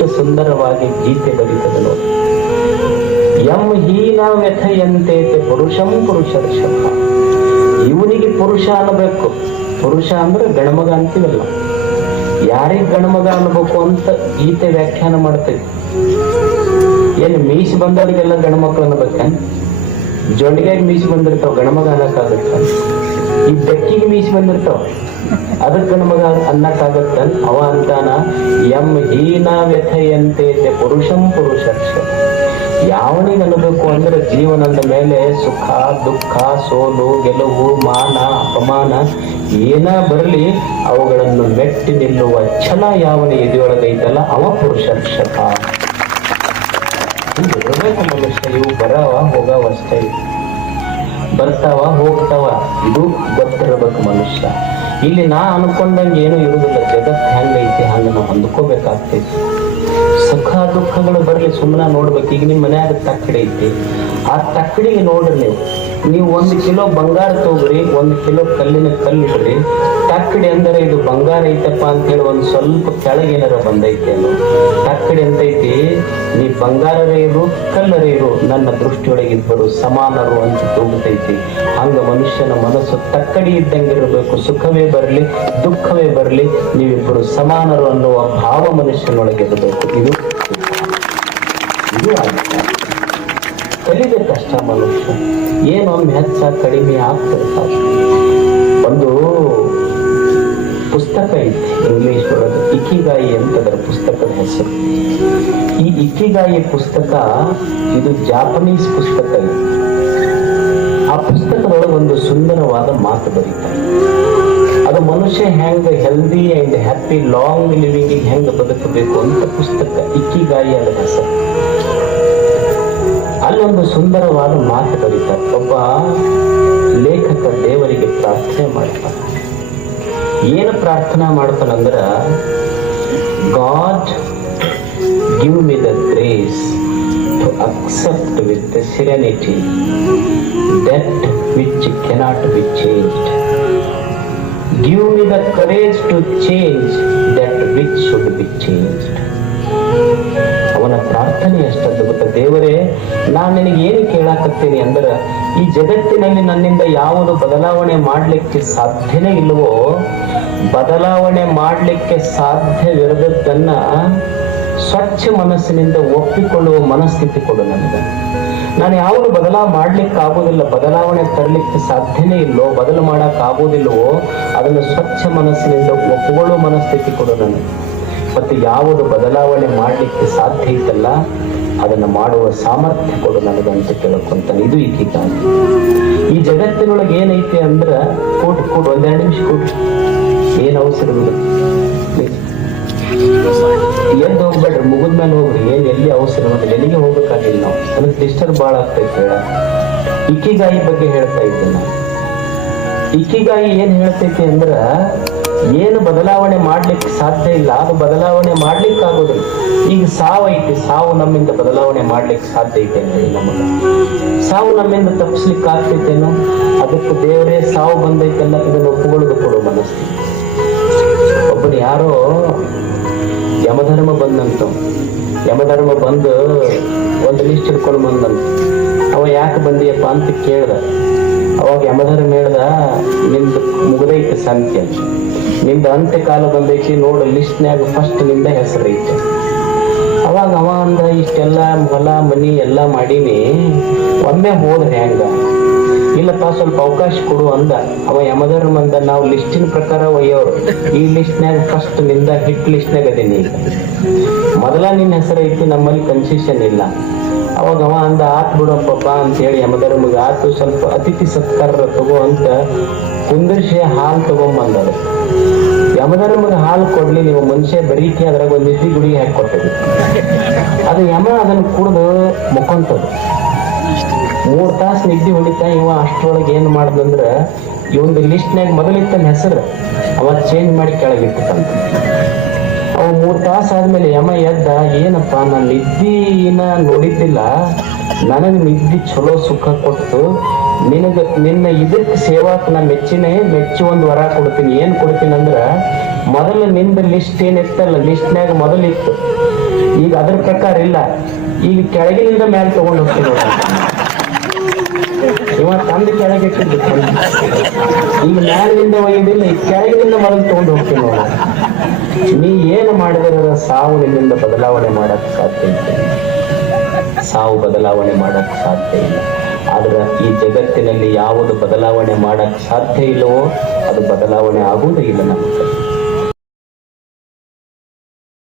ಎಷ್ಟು ಸುಂದರವಾಗಿ ಗೀತೆ ಬರೀತದೆ ನೋಡಿ ಯಂ ಹೀನ ವ್ಯಥೆಯಂತೆ ಪುರುಷಂ ಪುರುಷರ್ಷಭ. ಇವನಿಗೆ ಪುರುಷ ಅನ್ನಬೇಕು. ಪುರುಷ ಅಂದ್ರೆ ಗಣಮಗ ಅಂತೀವಲ್ಲ. ಯಾರಿಗೆ ಗಣಮಗ ಅನ್ಬೇಕು ಅಂತ ಗೀತೆ ವ್ಯಾಖ್ಯಾನ ಮಾಡ್ತೇವೆ. ಏನು ಮೀಸಿ ಬಂದವರಿಗೆಲ್ಲ ಗಣಮಕ್ಳು ಅನ್ಬೇಕ ಜೊಂಡಿಗೆ ಮೀಸಿ ಬಂದಿರ್ತಾವ, ಗಣಮಗ ಅನ್ನಕ್ಕಾಗತ್ತ? ಈ ಬೆಕ್ಕಿಗೆ ಮೀಸಿ ಬಂದಿರ್ತಾವ. ಅದಕ್ಕೆ ನಮಗ ಅನ್ನಕ್ಕಾಗತ್ತೆ. ಅವ ಅಂತಾನ, ಎಂ ಹೀನ ವ್ಯಥೆಯಂತೆ ಪುರುಷಂ ಪುರುಷಕ್ಷ ಯಾವನಿಗೆ ಅನ್ನಬೇಕು ಅಂದ್ರೆ ಜೀವನದ ಮೇಲೆ ಸುಖ, ದುಃಖ, ಸೋಲು, ಗೆಲುವು, ಮಾನ, ಅಪಮಾನ ಏನ ಬರಲಿ, ಅವುಗಳನ್ನು ಮೆಟ್ಟಿ ನಿಲ್ಲುವ ಛಲ ಯಾವನ ಎದೆಯೊಳಗೈತಲ್ಲ ಅವ ಪುರುಷರ್ಷಕ ಇರಬೇಕು ಮನುಷ್ಯ, ಇವು ಬರವ ಹೋಗವಷ್ಟೇ. ಬರ್ತಾವ, ಹೋಗ್ತಾವ, ಇದು ಗೊತ್ತಿರಬೇಕು ಮನುಷ್ಯ. ಇಲ್ಲಿ ನಾ ಅನ್ಕೊಂಡಂಗೆ ಏನು ಇರುವುದಿಲ್ಲ ಜಗತ್ ಹೆಂಗೈತಿ ಹಂಗ ನಾವು ಹೊಂದ್ಕೋಬೇಕಾಗ್ತೈತಿ. ಸುಖ ದುಃಖಗಳು ಬರಲಿ ಸುಮ್ಮನೆ ನೋಡ್ಬೇಕು. ಈಗ ನಿಮ್ಮ ಮನ್ಯಾಗ ತಕ್ಕಡಿ ಐತಿ. ಆ ತಕ್ಕಡಿಗೆ ನೋಡ್ರಿ. ನೀವು ನೀವು ಒಂದು ಕಿಲೋ ಬಂಗಾರ ತಗೋರಿ, ಒಂದು ಕಿಲೋ ಕಲ್ಲಿನ ಕಲ್ಲಿಡ್ರಿ ತಕ್ಕಡಿ ಅಂದರೆ ಇದು ಬಂಗಾರ ಐತಪ್ಪ ಅಂತೇಳಿ ಒಂದು ಸ್ವಲ್ಪ ಕೆಳಗೇನಾರ ಬಂದೈತಿ ತಕ್ಕಡಿ ಅಂತೈತಿ, ನೀ ಬಂಗಾರರೇ ಇರು, ಕಲ್ಲರೇ ಇರು. ನನ್ನ ದೃಷ್ಟಿಯೊಳಗಿಬ್ಬರು ಸಮಾನರು ಅಂತ ತೂಗುತ್ತೈತಿ ಹಂಗ ಮನುಷ್ಯನ ಮನಸ್ಸು ತಕ್ಕಡಿ ಇದ್ದಂಗಿರಬೇಕು ಸುಖವೇ ಬರಲಿ, ದುಃಖವೇ ಬರಲಿ, ನೀವಿಬ್ಬರು ಸಮಾನರು ಅನ್ನುವ ಭಾವ ಮನುಷ್ಯನೊಳಗೆ ಇರಬೇಕು. ಇದು ಇದು ಕಲಿಬೇಕಷ್ಟ ಮನುಷ್ಯ. ಏನೊಮ್ಮೆ ಹೆಚ್ಚ ಕಡಿಮೆ ಆಗ್ತಿರ್ತಾವೆ. ಒಂದು ಪುಸ್ತಕ ಐತಿ ಇಂಗ್ಲಿಷ್ ಒಳಗೆ. ಇಕ್ಕಿಗಾಯಿ ಅಂತ ಅದರ ಪುಸ್ತಕದ ಹೆಸರು. ಈ ಇಕ್ಕಿಗಾಯಿ ಪುಸ್ತಕ, ಇದು ಜಾಪನೀಸ್ ಪುಸ್ತಕ ಇದು ಆ ಪುಸ್ತಕದೊಳಗೆ ಒಂದು ಸುಂದರವಾದ ಮಾತು ಬರೀತಾರೆ. ಅದು ಮನುಷ್ಯ ಹೆಂಗ್ healthy and happy long living ಹೆಂಗ್ ಬದುಕಬೇಕು ಅಂತ ಪುಸ್ತಕ ಇಕ್ಕಿಗಾಯಿ ಅದ ಹೆಸರು. ಅಲ್ಲೊಂದು ಸುಂದರವಾದ ಮಾತು ಬರೀತಾರೆ. ಒಬ್ಬ ಲೇಖಕ ದೇವರಿಗೆ ಪ್ರಾರ್ಥನೆ ಮಾಡ್ತಾನೆ. ಏನು ಪ್ರಾರ್ಥನಾ ಮಾಡ್ತಾನಂದ್ರ, God give me the to with the serenity that which cannot be changed. Give me the courage to change that which should be changed. ಅವನ ಪ್ರಾರ್ಥನೆ ಎಷ್ಟದ್ದು ಗೊತ್ತ ದೇವರೇ, ನಾನು ನಿನಗೆ ಏನು ಕೇಳಾಕತ್ತೇನೆ ಅಂದ್ರೆ, ಈ ಜಗತ್ತಿನಲ್ಲಿ ನನ್ನಿಂದ ಯಾವುದು ಬದಲಾವಣೆ ಮಾಡಲಿಕ್ಕೆ ಸಾಧ್ಯನೇ ಇಲ್ಲವೋ, ಬದಲಾವಣೆ ಮಾಡಲಿಕ್ಕೆ ಸಾಧ್ಯವಿರದನ್ನ ಸ್ವಚ್ಛ ಮನಸ್ಸಿನಿಂದ ಒಪ್ಪಿಕೊಳ್ಳುವ ಮನಸ್ಥಿತಿ ಕೊಡು ನನಗೆ. ನಾನು ಯಾವುದು ಬದಲಾವ ಮಾಡ್ಲಿಕ್ಕೆ ಆಗೋದಿಲ್ಲ ಬದಲಾವಣೆ ತರಲಿಕ್ಕೆ ಸಾಧ್ಯನೇ ಇಲ್ಲೋ, ಬದಲು ಮಾಡಕ್ ಆಗೋದಿಲ್ಲವೋ ಅದನ್ನು ಸ್ವಚ್ಛ ಮನಸ್ಸಿನಿಂದ ಒಪ್ಪಿಕೊಳ್ಳುವ ಮನಸ್ಥಿತಿ ಕೊಡು ನನಗೆ. ಮತ್ತು ಯಾವುದು ಬದಲಾವಣೆ ಮಾಡಲಿಕ್ಕೆ ಸಾಧ್ಯ ಇತ್ತಲ್ಲ ಅದನ್ನು ಮಾಡುವ ಸಾಮರ್ಥ್ಯ ಕೊಡು ನನಗಂತ ಕೇಳ್ಕೊಂತಾನೆ. ಇದು ಈ ಈಕಿಗಾಗಿ ಈ ಜಗತ್ತಿನೊಳಗೆ ಏನೈತೆ ಅಂದ್ರೆ, ಕೂಟ್ ಕೂಟ್, ಒಂದೆರಡು ನಿಮಿಷ ಕೂಟ್. ಏನು ಅವಸರವಿಲ್ಲ. ಎದ್ದು ಹೋಗ್ಬೇಡ್ರಿ, ಮುಗಿದ ಮೇಲೆ ಹೋಗ್ರಿ. ಎಲ್ಲಿ ಅವಸರ ಎಲ್ಲಿಗೆ ಹೋಗ್ಬೇಕಾಗಿಲ್ಲ ನಾವು. ನನಗೆ ಡಿಸ್ಟರ್ಬ್ ಭಾಳ ಆಗ್ತೈತೆ ಇಕ್ಕಿಗಾಯಿ ಬಗ್ಗೆ ಹೇಳ್ತಾ ಇದ್ದೀನಿ ನಾನು. ಇಕ್ಕಿಗಾಯಿ ಏನ್ ಹೇಳ್ತೈತಿ ಅಂದ್ರ, ಏನು ಬದಲಾವಣೆ ಮಾಡ್ಲಿಕ್ಕೆ ಸಾಧ್ಯ ಇಲ್ಲ. ಅದು ಬದಲಾವಣೆ ಮಾಡ್ಲಿಕ್ಕೆ ಆಗೋದಿಲ್ಲ ಈಗ ಸಾವು ಐತಿ. ಸಾವು ನಮ್ಮಿಂದ ಬದಲಾವಣೆ ಮಾಡ್ಲಿಕ್ಕೆ ಸಾಧ್ಯ ಐತೆ ನಮಗ ಸಾವು ನಮ್ಮಿಂದ ತಪ್ಪಿಸ್ಲಿಕ್ಕೆ ಆಗ್ತೈತೇನೋ ಅದಕ್ಕೆ ದೇವರೇ ಸಾವು ಬಂದೈತೆ ಇದನ್ನು ಒಪ್ಪುಕೊಳ್ಳೋದು ಕೊಡೋ ಮನಸ್ಸಿಗೆ. ಒಬ್ಬನು ಯಾರೋ ಯಮಧರ್ಮ ಬಂದಂತ. ಯಮಧರ್ಮ ಬಂದು ಒಂದು ಲಿಸ್ಟ್ ಹಿಡ್ಕೊಂಡು ಬಂದಂತ ಅವ ಯಾಕೆ ಬಂದಿಯಪ್ಪ ಅಂತ ಕೇಳ್ದ. ಅವಾಗ ಯಮಧರ್ಮ ಹೇಳ್ದ ನಿಮ್ದು ಮುಗ್ದೈತೆ ಸಂಖ್ಯೆ ನಿಂದ ಅಂತ್ಯಕಾಲ ಬಂದೈತಿ ನೋಡು ಲಿಸ್ಟ್ನ್ಯಾಗ ಫಸ್ಟ್ನಿಂದ ಹೆಸರೈತೆ ಅವಾಗ ಅವ ಅಂದ, ಇಷ್ಟೆಲ್ಲ ಹೊಲ ಮನಿ ಎಲ್ಲ ಮಾಡೀನಿ, ಒಮ್ಮೆ ಹೋದ್ರೆ ಹೆಂಗ ಇಲ್ಲಪ್ಪ, ಸ್ವಲ್ಪ ಅವಕಾಶ ಕೊಡು ಅಂದ. ಅವ ಯಮಧರ್ಮ ಅಂದ, ನಾವು ಲಿಸ್ಟಿನ ಪ್ರಕಾರ ಒಯ್ಯೋರು. ಈ ಲಿಸ್ಟ್ನ್ಯಾಗ ಫಸ್ಟ್ನಿಂದ ಹಿಟ್ ಲಿಸ್ಟ್ನಾಗ ಅದೀನಿ ಮೊದಲ ನಿನ್ನ ಹೆಸರು ಐತಿ, ನಮ್ಮಲ್ಲಿ ಕನ್ಸೆಷನ್ ಇಲ್ಲ. ಅವಾಗ ಅವ ಅಂದ, ಆತ್ ಬಿಡಪ್ಪಪ್ಪ ಅಂತ ಹೇಳಿ ಯಮಧರ್ಮಗ, ಆತು ಸ್ವಲ್ಪ ಅತಿಥಿ ಸತ್ಕಾರ ತಗೋ ಅಂತ ಕುಂದರ್ಸಿ ಹಾಲು ತಗೊಂಬಂದರು ಯಮಧರ್ಮದ ಹಾಲು ಕೊಡ್ಲಿ, ನೀವು ಮನುಷ್ಯ ಬರೀಕೆ ಅದ್ರಾಗ ಒಂದು ಗುಡಿಗೆ ಗುಡಿ ಹಾಕಿ ಕೊಟ್ಟಿದ್ವಿ ಅದು ಯಮ ಅದನ್ನ ಕುಡಿದು ಮುಕ್ಕೊಂತದ್ದು ಮೂರ್ ತಾಸು ನಿದ್ದೆ ಹೊಡಿತಾ ಇವ ಅಷ್ಟೊಳಗ ಏನ್ ಮಾಡ್ದಂದ್ರ ಲಿಸ್ಟ್ ಲಿಸ್ಟ್ನ್ಯಾಗ ಮೊದಲಿತ್ತ ಹೆಸರು. ಅವ ಚೇಂಜ್ ಮಾಡಿ ಕೆಳಗಿಟ್ಟಂತ ಅವ ಮೂರ್ ತಾಸ್ ಆದ್ಮೇಲೆ ಯಮ ಎದ್ದ, ಏನಪ್ಪ, ನಾನು ನಿದ್ದಿನ ನೋಡಿದ್ದಿಲ್ಲ. ನನಗ್ ನಿದ್ದಿ ಚಲೋ ಸುಖ ಕೊಟ್ಟು ನಿನಗ ನಿನ್ನ ಇದಕ್ಕೆ ಸೇವಾಕ್ ನಾ ಮೆಚ್ಚಿನೇ ಮೆಚ್ಚು ಒಂದು ವರ ಕೊಡ್ತೀನಿ. ಏನ್ ಕೊಡ್ತೀನಿ ಅಂದ್ರ, ಮೊದಲು ನಿಂದ ಲಿಸ್ಟ್ ಏನಿತ್ತಲ್ಲ ಲಿಸ್ಟ್ನ್ಯಾಗ ಮೊದಲಿತ್ತು ಈಗ ಅದ್ರ ಪ್ರಕಾರ ಇಲ್ಲ. ಈಗ ಕೆಳಗಿನಿಂದ ಮ್ಯಾಲ್ ತಗೊಂಡು ಹೋಗ್ತೀನಿ. ಇವ ತಂದ ಕೆಳಗೆ. ಈಗ ಮ್ಯಾಲಿಂದ ಒಯ್ಯುದಿಲ್ಲ ಈ ಕೆಳಗಿನಿಂದ ಮೊದಲು ತಗೊಂಡು ಹೋಗ್ತೀನಿ ನೋಡ ನೀ ಏನು ಮಾಡಿದ್ರೆ ಸಾವು ನಿನ್ನಿಂದ ಬದಲಾವಣೆ ಮಾಡಕ್ ಸಾಧ್ಯ ಇಲ್ಲ. ಸಾವು ಬದಲಾವಣೆ ಮಾಡಕ್ ಸಾಧ್ಯ ಇಲ್ಲ. ಆದ್ರೆ ಈ ಜಗತ್ತಿನಲ್ಲಿ ಯಾವುದು ಬದಲಾವಣೆ ಮಾಡಕ್ ಸಾಧ್ಯ ಇಲ್ಲವೋ ಅದು ಬದಲಾವಣೆ ಆಗುವುದೇ ಇಲ್ಲ ನಮ್ಮ.